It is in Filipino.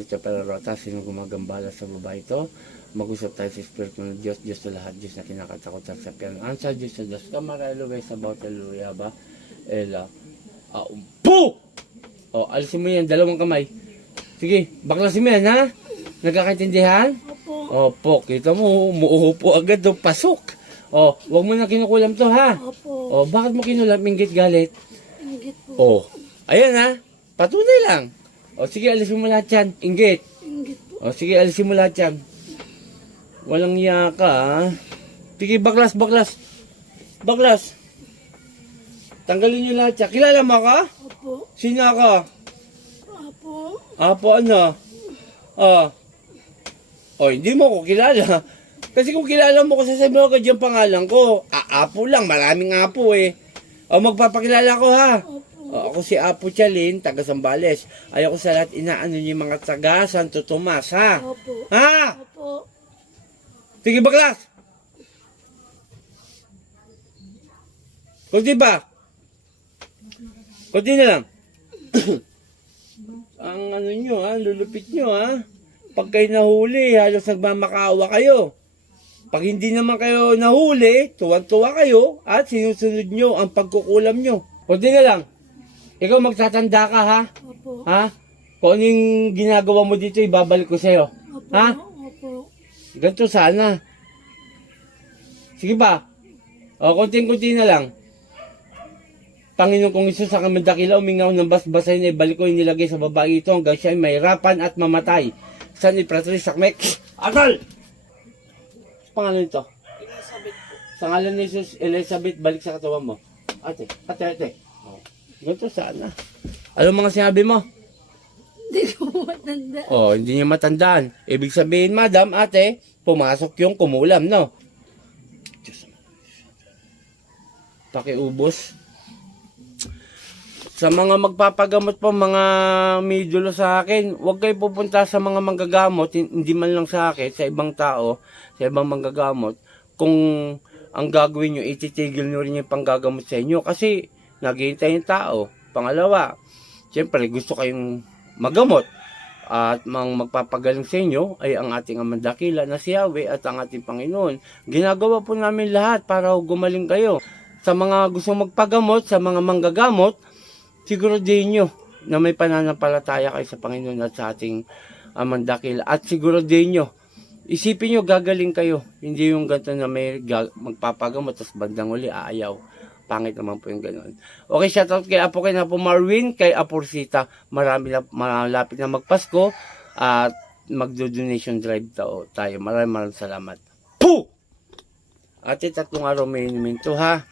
Ito pero rota, sino gumagambala sa babae ito? Mag-usap tayo sa Espiritu ng Diyos, Diyos sa lahat, Diyos na kinakatakutan sa piano. Ansa Diyos sa Diyos, kamara eluwe sa bawat eluya ba? Ela, po! O, alisin mo yan, dalawang kamay. Sige, baklasin mo yan, ha? Nagkakaintindihan? Opo, kita mo, umuupo agad do, pasok. O, wag mo na kinukulam to, ha? Opo. O, bakit mo kinulam, inggit galit? Inggit po. O, ayan ha, patunay lang. O, sige, alisin mo lahat yan, inggit. Inggit po. O, sige, alisin mo lahat yan. Walang iya ka, ha? Sige, baklas, baklas. Baklas. Tanggalin nyo lahat yan. Kilala mo ka? Opo. Sino ka? Opo. Apo, ano? O, hindi mo ko kilala. Kasi kung kilala mo ko, sasabihin mo agad yung pangalan ko. Apo lang, maraming apo eh. O, magpapakilala ko ha. Opo. O, ako si Apo Chalin, taga Sambales. Ayoko sa lahat inaano niyo yung mga taga Santo Tomas, ha? Opo. Ha? Opo. Sige, baklas! Kunti ba? Kunti na lang. Ang ano nyo, ha? Lulupit nyo, ha? Pag kayo nahuli, halos nagmamakaawa kayo. Pag hindi naman kayo nahuli, tuwan-tuwa kayo at sinusunod nyo ang pagkukulam nyo. Kunti na lang. Ikaw magtatanda ka, ha? Opo. Ha? Kung ano yung ginagawa mo dito, ibabalik ko sa'yo. Opo. Ha? Opo. Ganito sana. Sige ba? O, konting-kunti na lang. Panginoon kong Isus sa kamandakila, umingaw ng basbasay na ibalik ko inilagay sa babae ito hanggang siya ay mahirapan at mamatay. San Ipratris Sakmek. Atol! Pangalan nito? Elizabeth po. Sa ngalan ni Jesus, Elizabeth, balik sa katawan mo. Ate. O, ganito sana. Ano mga sinabi mo? Hindi ko matanda. Oh, hindi niya matandaan. Ibig sabihin, madam, ate, pumasok yung kumulam, no? Pakiubos. Sa mga magpapagamot po, mga midulo sa akin, huwag kayo pupunta sa mga manggagamot, hindi man lang sa akin, sa ibang tao, sa ibang manggagamot, kung ang gagawin nyo, ititigil nyo rin yung panggagamot sa inyo, kasi naghihintay yung tao. Pangalawa, siyempre, gusto kayong magamot at magpapagaling sa inyo ay ang ating Amang Dakila na si Yahweh at ang ating Panginoon. Ginagawa po namin lahat para gumaling kayo. Sa mga gusto magpagamot, sa mga manggagamot, siguro din nyo na may pananampalataya kayo sa Panginoon at sa ating Amang Dakila. At siguro din nyo, isipin nyo gagaling kayo. Hindi yung ganito na may magpapagamot tapos bandang uli aayaw. Pangit naman po yung gano'n. Okay, shoutout kay Apo, kay Apo Marwin, kay Apo Rosita. Marami na, malapit na magpasko at magdo-donation drive tayo. Maraming salamat. Puh! Ate, 3 araw may inumin to, ha?